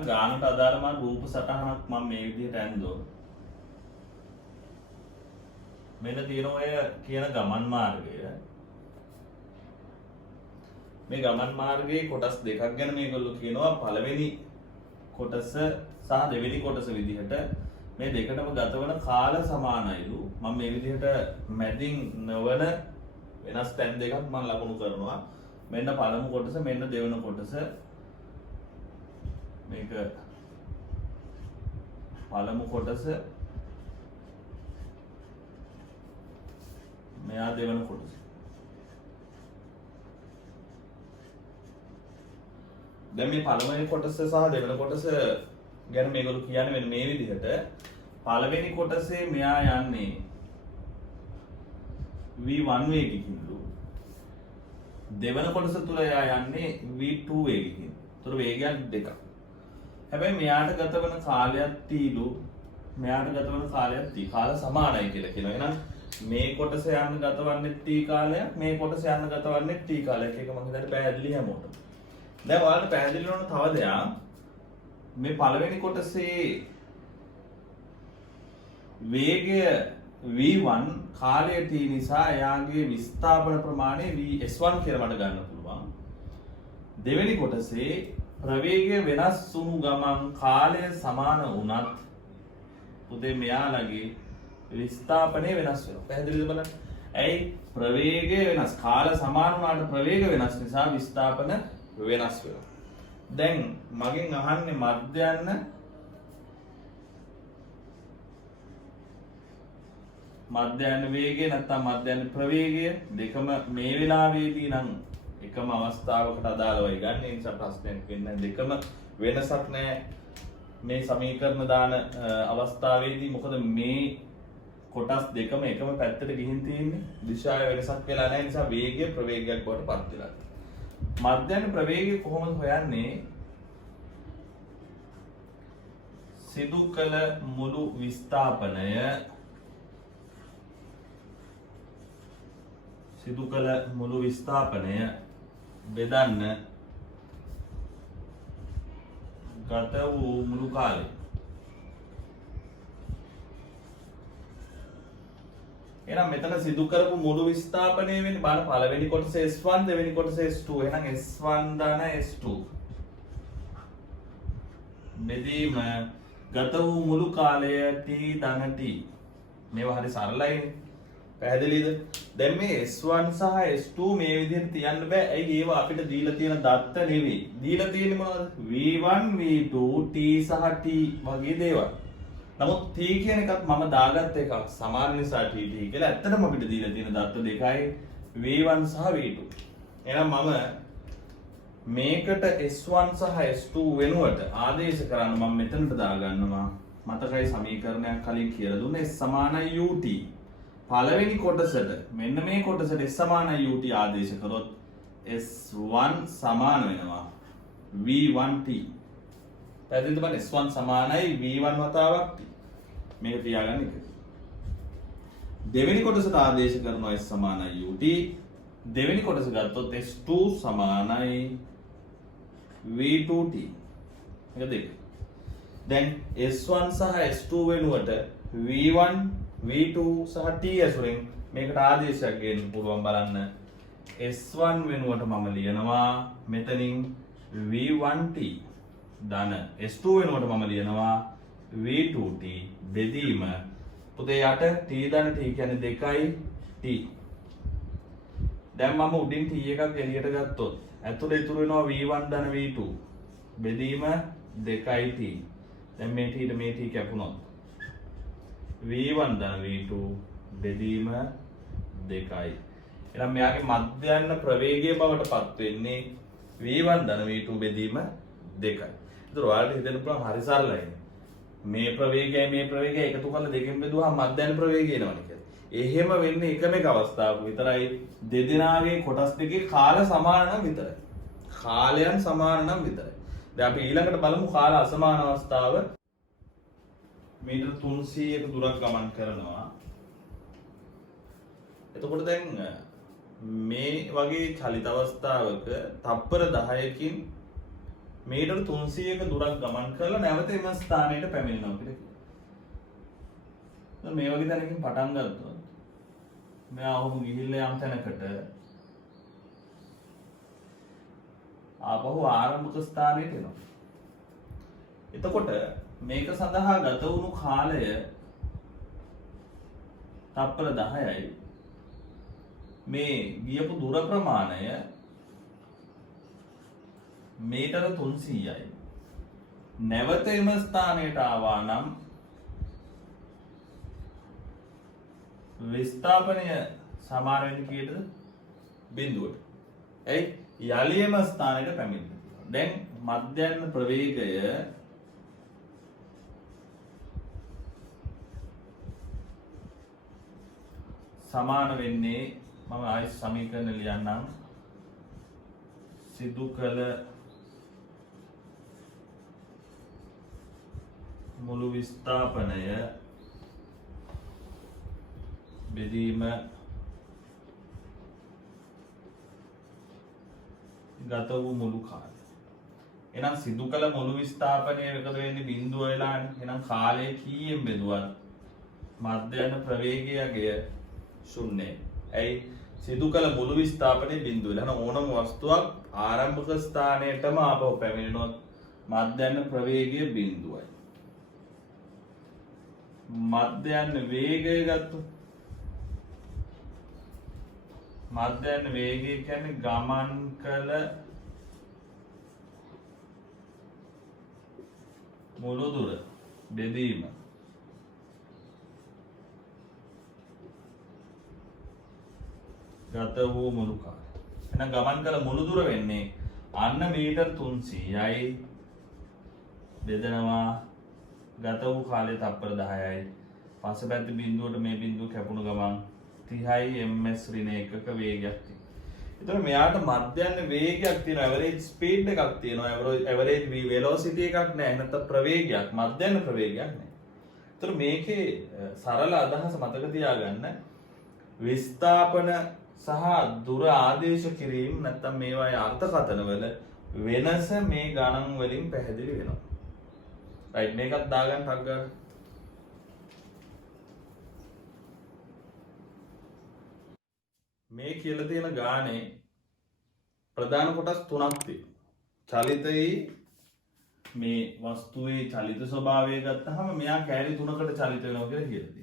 බලන්න ගානට අදාළ මම රූප සටහනක් මම මේ විදිහට ඇන්දොත් මෙන්න තියෙන ඔය කියන ගමන් මාර්ගය මේ ගමන් මාර්ගයේ කොටස් දෙකක් ගැන මේගොල්ලෝ කියනවා පළවෙනි කොටස සහ දෙවෙනි කොටස විදිහට මේ දෙකටම ගත වන කාල සමානයිලු මම මේ විදිහට මැදින් නොවන වෙනස් තැන් දෙකක් මම ලකුණු කරනවා මෙන්න පළමු කොටස මෙන්න දෙවෙනි කොටස මේක පළමු කොටස මෙයා දෙවෙනි කොටස දැන් මේ පළවෙනි කොටස සහ දෙවෙනි කොටස ගැන මේගොල්ලෝ කියන්නේ මෙන්න මේ විදිහට පළවෙනි කොටසේ මෙයා යන්නේ v1 වේගකින්ලු දෙවෙනි කොටස තුල එයා යන්නේ v2 වේගකින්. ඒතර වේගයක් දෙකක්. හැබැයි මෙයාට ගත වෙන කාලයක් තීලු මෙයාට ගත වෙන කාලයක් t කාල සමානයි කියලා කියනවා. එහෙනම් මේ කොටස යන්න ගතවන්නේ t කාලයක් මේ කොටස යන්න ගතවන්නේ t කාලයක්. ඒක මම හිතන්නේ පැහැදිලි හැමෝටම. දැන් ඔයාලට පැහැදිලි වෙන තව දෙයක් මේ පළවෙනි කොටසේ වේගය v1 කාලය t නිසා එයාගේ විස්ථාපන ප්‍රමාණය vs1 කියලා මට ගන්න පුළුවන්. දෙවෙනි කොටසේ ප්‍රවේගය වෙනස් වුණු ගමන් කාලය සමාන වුණත් උදේ මෙයාලගේ විස්ථාපනය වෙනස් වෙනවා. පැහැදිලිද බලන්න? ඇයි ප්‍රවේගය වෙනස් කාල සමාන වුණාට ප්‍රවේග වෙනස් නිසා විස්ථාපන වෙනස් වෙනවා. දැන් මගෙන් අහන්නේ මධ්‍යයන වේගය නැත්නම් මධ්‍යයන ප්‍රවේගය දෙකම මේ වෙලාවේදී නම් එකම අවස්ථාවකට අදාළවයි ගන්න. ඒ නිසා ප්‍රශ්නයක් වෙන්නේ දෙකම වෙනසක් නැහැ මේ සමීකරණ දාන අවස්ථාවේදී. මොකද මේ කොටස් දෙකම එකම පැත්තට ගිහින් තියෙන්නේ. දිශාවේ වෙනසක් වෙලා නැහැ. නිසා වේගය ප්‍රවේගයක් බවට පත් වෙලා තියෙනවා. මධ්‍යයන ප්‍රවේගය කොහොමද හොයන්නේ? සිදු කළ මුළු විස්ථාපනය බෙදන්න ගත වූ මුළු කාලය. එහෙනම් මෙතන සිදු කරපු මුළු විස්ථාපනය වෙන්නේ බලන්න පළවෙනි කොටස S1 දෙවෙනි කොටස S2. එහෙනම් S1 ධන S2 බෙදීම ගත වූ මුළු කාලය t ධන t. මේවා හරි සරලයිනේ. පැහැදිලිද? දැන් මේ S1 සහ S2 මේ විදිහට තියන්න බෑ. ඇයි ඒවා අපිට දීලා තියෙන දත්ත නෙවෙයි. දීලා තියෙන්නේ මොනවද? V1 V2 t සහ t වගේ දේවල්. නමුත් t කියන එකත් මම දාගත්ත එකක් සමාන නිසා t කියලා. ඇත්තටම අපිට දීලා තියෙන දත්ත දෙකයි V1 සහ V2. එහෙනම් මම මේකට S1 සහ S2 වෙනුවට ආදේශ කරන්න මම මෙතනට දාගන්නවා. මතකයි සමීකරණයක් කලින් කියලා දුන්නේ S සමානයි ut. පළවෙනි කොටසට මෙන්න මේ කොටසට S සමානයි ut ආදේශ කරොත් S1 සමාන වෙනවා V1t. පැහැදිලිද බලන්න? S1 සමානයි V1 වතාවක් t. මේක තියාගන්න එක. දෙවෙනි කොටසට ආදේශ කරනවා S සමානයි ut. දෙවෙනි කොටස ගත්තොත් S2 සමානයි V2t. මේක දෙක. දැන් S1 සහ S2 වෙනුවට V1 V2 සහ t ඇසුරෙන් මේකට ආදේශයක් ගන්න පුළුවන් බලන්න. S1 වෙනුවට මම ලියනවා මෙතනින් V1t ධන S2 වෙනුවට මම ලියනවා V2t බෙදීම පුතේ යට t ධන t කියන්නේ 2යි t. දැන් මම උඩින් t එකක් එළියට ගත්තොත් ඇතුළේ ඉතුරු වෙනවා V1 ධන V2 බෙදීම 2යි t. දැන් මේ t මේ t කැපුණොත් V1 ධන V2 බෙදීම 2යි. එහෙනම් මෙයාගේ මධ්‍යයන ප්‍රවේගය බවට පත් වෙන්නේ V1 ධන V2 බෙදීම 2යි. ඒතර ඔයාලට හිතෙන්න පුළුවන් හරි සරලයි. මේ ප්‍රවේගය එකතු කරලා දෙකෙන් බෙදුවහම මධ්‍යයන ප්‍රවේගය එනවනේ කියලා. එහෙම වෙන්නේ එකම එක අවස්ථාවක විතරයි. දෙදෙනාගේ කොටස් දෙකේ කාල සමාන නම් විතරයි. කාලයන් සමාන නම් විතරයි. දැන් අපි ඊළඟට බලමු කාල අසමාන අවස්ථාව. මීටර් 300ක දුරක් ගමන් කරනවා. එතකොට දැන් මේ වගේ චලිත අවස්ථාවක තප්පර 10කින් මීටර් 300ක දුරක් ගමන් කරලා නැවත එම ස්ථානයට පැමිණෙනවා කියලා කියනවා. මේ වගේ තැනකින් පටන් ගත්තොත් මෙයා ඔහොම ගිහිල්ලා යම් තැනකට ආපහු ආරම්භක ස්ථානයට එනවා. එතකොට මේක සඳහා ගත වුණු කාලය තප්පර 10යි. මේ ගියපු දුර ප්‍රමාණය මීටර 300යි. නැවත එම ස්ථානයට ආවා නම් විස්ථාපනය සමාන වෙන්නේ කීයටද? බිඳුවට. එයි යලි එම ස්ථානයට පැමිණෙනවා. දැන් මධ්‍යයන් ප්‍රවේගය සමාන වෙන්නේ මම ආයි සමීකරණ ලියන්නම්. සිදු කළ මුළු විස්ථාපනය බෙදීම ගත වූ මුළු කාලය. එහෙනම් සිදු කළ මුළු විස්ථාපනය එකතු වෙන්නේ බිඳුව වෙලානේ. එහෙනම් කාලය කීයෙන් බෙදුවත් මධ්‍යයන ප්‍රවේගයගේ ශුන්‍යයි. ඇයි? සිදු කළ මුළු විස්ථාපනයේ බිඳුව. එහෙනම් ඕනම වස්තුවක් ආරම්භක ස්ථානයටම ආපහු පැමිණෙනොත් මධ්‍යයන ප්‍රවේගය බිඳුවයි. මධ්‍යයන වේගය ගත්තොත් මධ්‍යයන වේගය කියන්නේ ගමන් කළ මුළු දුර බෙදීම ගත වූ මුළු කාලය. එහෙනම් ගමන් කළ මුළු දුර වෙන්නේ අන්න මීටර් 300යි බෙදනවා ගත වූ කාලය තප්පර 10යි. පසුපැත්ත බිඳුවට මේ බිඳුව කැපුණු ගමන් 30යි ms ඍණ එකක වේගයක් තියෙනවා. එතකොට මෙයාට මධ්‍යයන වේගයක් තියෙනවා, ඇවරේජ් ස්පීඩ් එකක් තියෙනවා, ඇවරේජ් වෙලොසිටි එකක් නැහැ, නැත්නම් ප්‍රවේගයක්, මධ්‍යයන ප්‍රවේගයක් නැහැ. එතකොට මේකේ සරල අදහස මතක තියාගන්න විස්ථාපන සහ දුර ආදේශ කිරීම නැත්නම් මේවායේ අර්ථකථන වල වෙනස මේ ගණන් වලින් පැහැදිලි වෙනවා. රයිට් මේකත් දාගන්න ටක් ගන්න. මේ කියලා තියෙන ගානේ ප්‍රධාන කොටස් තුනක් තියෙනවා. චලිතයේ මේ වස්තුවේ චලිත ස්වභාවය ගත්තහම මෙයා කැලි තුනකට චලිත වෙනවා කියලා කියලා තියෙනවා.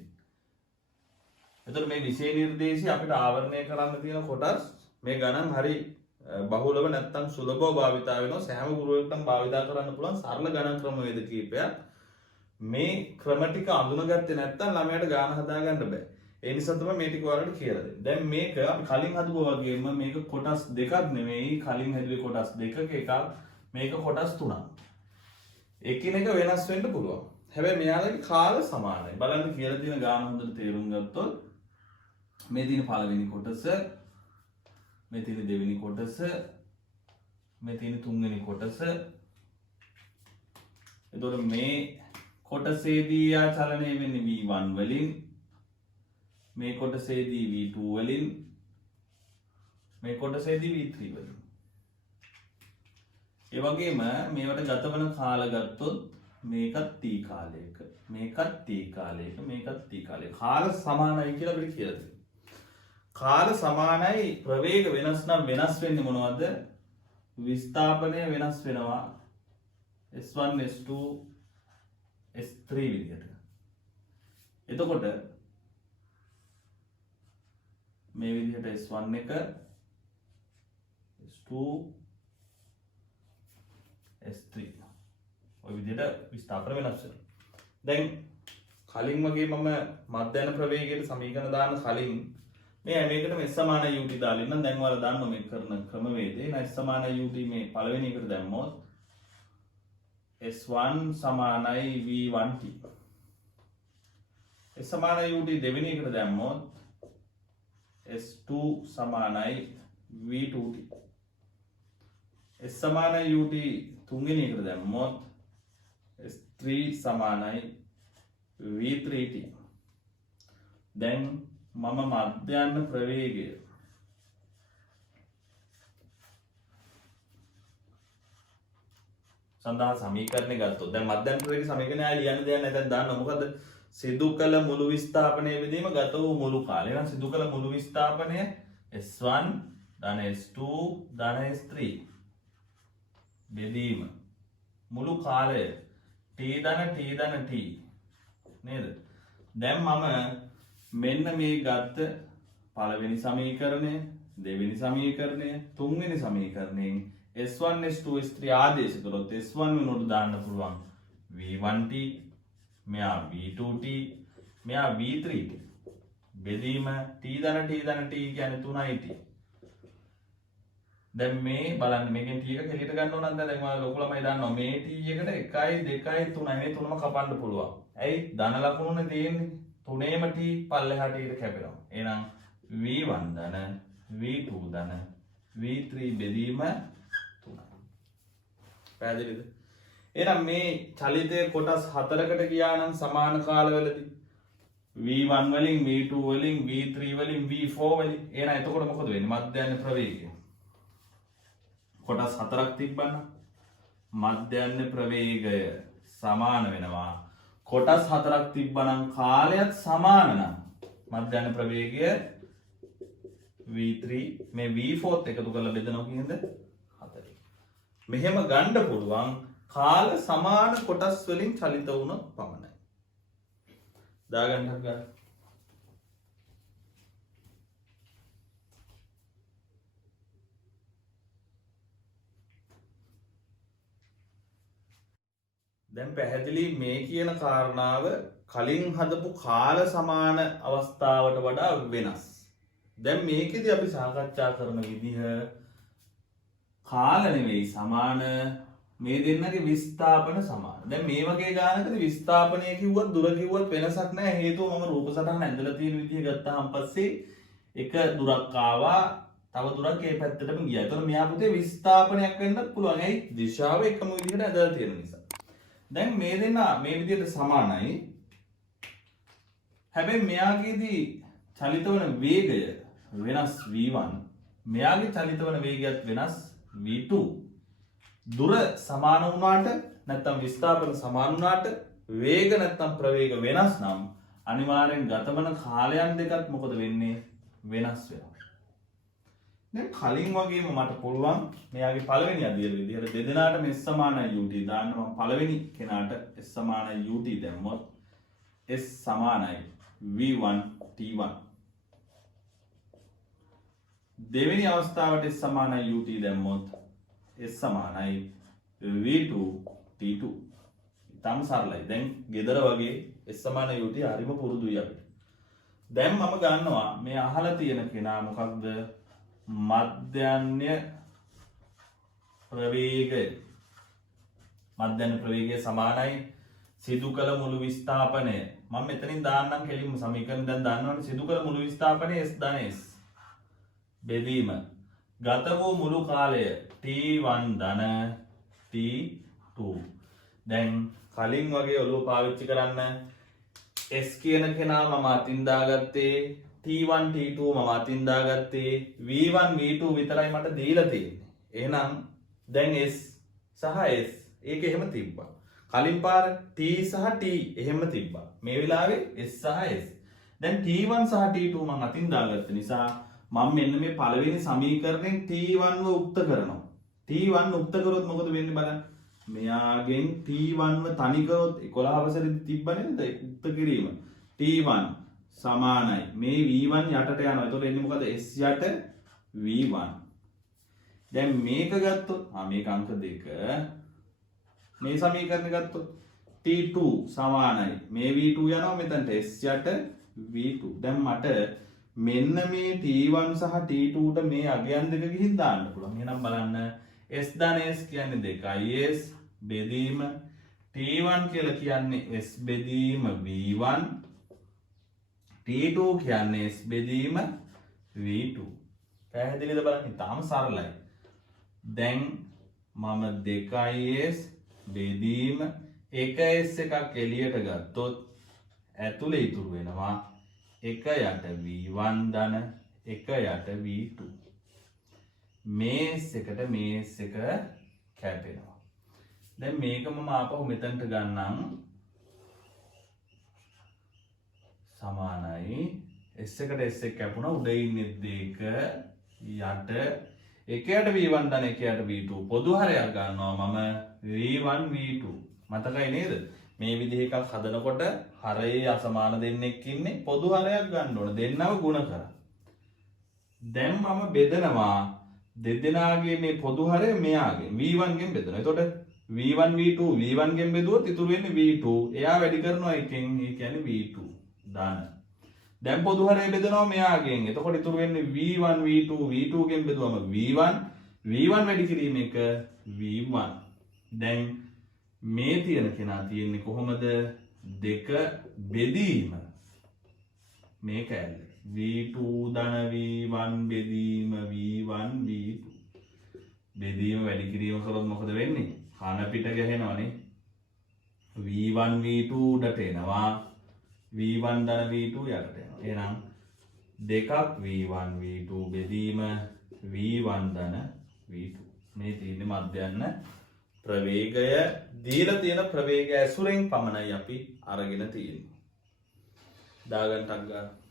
එතකොට මේ විශේෂ නිර්දේශي අපිට ආවරණය කරන්න තියෙන කොටස් මේ ගණන් හරි බහුලව නැත්තම් සුලභව භාවිතා වෙනවා. සෑම ගුරුවරයෙක්ටම භාවිතා කරන්න පුළුවන් සරල ගණන් ක්‍රමවේද කීපයක්. මේ ක්‍රම ටික අඳුනගත්තේ නැත්තම් ළමයාට ගාන හදාගන්න බෑ. ඒ නිසා තමයි මේ ටික ඔයාලට කියලා දෙන්නේ. දැන් මේක අපි කලින් හදුවා වගේම මේක කොටස් දෙකක් නෙවෙයි. කලින් හැදුවේ කොටස් දෙකක එකක්. මේක කොටස් තුනක්. එකිනෙක වෙනස් වෙන්න පුළුවන්. හැබැයි මෙයාලගේ කාල සමානයි. බලන්න කියලා තියෙන ගාන හොඳට තේරුම් ගත්තොත් මේ තියෙන පළවෙනි කොටස, මේ තියෙන දෙවෙනි කොටස, මේ තියෙන තුන්වෙනි කොටස. එතකොට මේ කොටසේදී යා චලනය වෙන්නේ v1 වලින්, මේ කොටසේදී v2 වලින්, මේ කොටසේදී v3 වලින්. ඒ වගේම මේවට ගත වන කාල ගත්තොත් මේකත් t කාලයක, මේකත් t කාලයක, මේකත් t කාලයක. කාල සමානයි කියලා අපිට කියලා තියෙනවා. කාල සමානයි, ප්‍රවේග වෙනස් නම් වෙනස් වෙන්නේ මොනවද? විස්ථාපනය වෙනස් වෙනවා S1 S2 S3 විදිහට. එතකොට මේ විදිහට S1 එක S2 S3 ඔය විදිහට විස්ථාපන වෙනස් වෙනවා. දැන් කලින් වගේ මම මධ්‍යයන ප්‍රවේගයට සමීකරණ දාන්න කලින් මේ මේකටම S සමාන ut දාලා ඉන්නම්. දැන් ඔයාලා දන්නවා මේ කරන ක්‍රමවේදේ. S සමාන ut මේ පළවෙනි එකට දැම්මොත් S1 සමානයි v1t. S සමාන ut දෙවෙනි එකට දැම්මොත් S2 සමානයි v2t. S සමාන ut තුන්වෙනි එකට දැම්මොත් S3 සමානයි v3t. දැන් මම මධ්‍යයන ප්‍රවේගය සඳහා සමීකරණය ගත්තොත් දැන් මධ්‍යන්තර ප්‍රවේග සමීකරණය ආය ලියන්න දෙයක් නැහැ. දැන් දාන්න මොකද සිදු කළ මුළු විස්ථාපනය විදීම ගත වූ මුළු කාලය. එහෙනම් සිදු කළ මුළු විස්ථාපනය S1 ධන S2 ධන S3 බෙදීම මුළු කාලය t ධන t නේද? දැන් මම මෙන්න මේ ගත්ත පළවෙනි සමීකරණය, දෙවෙනි සමීකරණය, තුන්වෙනි සමීකරණයෙන් S1 S2 S3 ආදේශ කළොත් S1 වෙනුවට දාන්න පුළුවන් V1t, මෙයා V2t, මෙයා V3t. බෙදීම t ධන t කියන්නේ 3t. දැන් මේ බලන්න මේකෙන් t එක කෙලියට ගන්න ඕන නැද්ද? දැන් මම ලොකු ළමයි දන්නවා මේ t එකට 1 2 3 මේ තුනම කපන්න පුළුවන්. ඇයි? ධන ලකුණුනේ තියෙන්නේ. තුනේම t පල්ලෙහාට ඊට කැපෙනවා. එහෙනම් v1 ධන v2 ධන v3 බෙදීම 3යි. පැහැදිලිද? එහෙනම් මේ චලිතයේ කොටස් 4කට ගියා නම් සමාන කාලවලදී v1 වලින් v2 වලින් v3 වලින් v4 වලින් එහෙනම් එතකොට මොකද වෙන්නේ? මධ්‍යයන ප්‍රවේගය කොටස් 4ක් තිබ්බනම් මධ්‍යයන ප්‍රවේගය සමාන වෙනවා. කොටස් 4ක් තිබ්බනම් කාලයත් සමාන නම් මධ්‍යයන ප්‍රවේගය v3 මේ v4ත් එකතු කරලා බෙදනවා කියනද 4. මෙහෙම ගන්න පුළුවන් කාල සමාන කොටස් වලින් චලිත වුණොත් පමණයි. දාගන්න ගන්න. දැන් පැහැදිලි මේ කියන කාරණාව කලින් හදපු කාල සමාන අවස්ථාවට වඩා වෙනස්. දැන් මේකෙදි අපි සාකච්ඡා කරන විදිහ කාල නෙවෙයි සමාන, මේ දෙන්නගේ විස්ථාපන සමාන. දැන් මේ වගේ ගානකදී විස්ථාපනය කිව්වත් දුර කිව්වත් වෙනසක් නැහැ. හේතුව මම රූප සටහන ඇඳලා තියෙන විදිහ ගත්තාම පස්සේ එක දුරක් ආවා, තව දුරක් ඒ පැත්තටම ගියා. ඒතකොට මෙයා පුතේ විස්ථාපනයක් වෙන්නත් පුළුවන්. ඇයි? දිශාව එකම විදිහට ඇදලා තියෙන නිසා. දැන් මේ දෙන්න මේ විදිහට සමානයි. හැබැයි මෙයාගේදී චලිත වන වේගය වෙනස් v1, මෙයාගේ චලිත වන වේගයත් වෙනස් v2. දුර සමාන වුණාට නැත්නම් විස්ථාපන සමාන වුණාට වේග නැත්නම් ප්‍රවේග වෙනස් නම් අනිවාර්යෙන් ගතවන කාලයන් දෙකත් මොකද වෙන්නේ? වෙනස් වෙනවා. දැන් කලින් වගේම මට පුළුවන් මෙයාගේ පළවෙනි අදියර විදිහට දෙදෙනාටම s සමානයි ut දාන්න. මම පළවෙනි කෙනාට s සමානයි ut දැම්මොත් s සමානයි v1 t1. දෙවෙනි අවස්ථාවට s සමානයි ut දැම්මොත් s සමානයි v2 t2. ඉතාලම සරලයි. දැන් ගෙදර වගේ s සමානයි ut හරිම පුරුදුයි අපිට. දැන් මම ගන්නවා මේ අහලා තියෙන කෙනා මොකක්ද? මධ්‍යන්‍ය ප්‍රවේගය. මධ්‍යන්‍ය ප්‍රවේගය සමානයි සිදු කළ මුළු විස්ථාපනය. මම මෙතනින් දාන්නම් කෙලින්ම සමීකරණ දැන් දන්නවනේ. සිදු කළ මුළු විස්ථාපනය s ධන s බෙදීම ගත වූ මුළු කාලය t1 ධන t2. දැන් කලින් වගේ ඔළුව පාවිච්චි කරන්න. s කියන කෙනා මම අතින් දාගත්තේ, t1 t2 මම අතින් දාගත්තේ, v1 v2 විතරයි මට දීලා තියෙන්නේ. එහෙනම් දැන් s සහ s ඒක එහෙම තිබ්බා. කලින් පාර t සහ t එහෙම තිබ්බා. මේ වෙලාවේ s සහ s. දැන් t1 සහ t2 මම අතින් දාගත්ත නිසා මම මෙන්න මේ පළවෙනි සමීකරණයෙන් t1 ව උක්ත කරනවා. t1 උක්ත කරොත් මොකද වෙන්නේ බලන්න. මෙයාගෙන් t1 ව තනි කරොත් 11 වසරේදී තිබ්බ නේද උක්ත කිරීම. t1 සමානයි මේ v1 යටට යනවා. එතකොට එන්නේ මොකද? s යට v1. දැන් මේක ගත්තොත් මේක අංක 2. මේ සමීකරණය ගත්තොත් t2 සමානයි මේ v2 යනවා මෙතනට s යට v2. දැන් මට මෙන්න මේ t1 සහ t2 ට මේ අගයන් දෙක ගිහින් දාන්න පුළුවන්. එහෙනම් බලන්න s ධන s කියන්නේ 2s බෙදීම t1 කියලා කියන්නේ s බෙදීම v1, t2 කියන්නේ s බෙදීම v2. පැහැදිලිද බලන්න? ඉතාලම සරලයි. දැන් මම 2s බෙදීම 1s එකක් එළියට ගත්තොත් ඇතුලේ ඉතුරු වෙනවා 1 යට v1 ධන 1 යට v2. මේස් එකට මේස් එක කැපෙනවා. දැන් මේක මම ආපහු මෙතනට ගන්නම් සමානයි s එකට s එක කැපුණා උඩ ඉන්නේ 2 යට එකයට v1 දන එකයට v2 පොදු හරයක් ගන්නවා මම v1 v2 මතකයි නේද මේ විදිහ එකක් හදනකොට හරයේ අසමාන දෙන්නෙක් ඉන්නේ පොදු හරයක් ගන්න ඕන දෙන්නව ගුණ කරා දැන් මම බෙදනවා දෙදෙනාගේ මේ පොදු හරය මෙයාගේ v1 ගෙන් බෙදනවා එතකොට v1 v2 v1 ගෙන් බෙදුවොත් ඉතුරු වෙන්නේ v2 එයා වැඩි කරනවා එකෙන් ඒ කියන්නේ v2 දාන දැන් පොදු හරය බෙදනවා මෙයාගෙන් එතකොට ඉතුරු වෙන්නේ v1 v2 v2 ගෙන් බෙදුවම v1 v1 වැඩි කිරීම එක v1 දැන් මේ තියෙන කෙනා තියෙන්නේ කොහොමද දෙක බෙදීම මේ කැලේ v2 ධන v1 බෙදීම v1 v2 බෙදීම වැඩි කිරීම කරොත් මොකද වෙන්නේ කන පිට ගහනවනේ v1 v2 උඩට එනවා v1 ධන v2 යටට එනවා එහෙනම් දෙකක් v1 v2 බෙදීම v1 ධන v2 මේ තියෙන්නේ මධ්‍යන්න ප්‍රවේගය දීලා තියෙන ප්‍රවේගය ඇසුරෙන් පමණයි අපි අරගෙන තියෙන්නේ දාගන්න ටක් ගන්න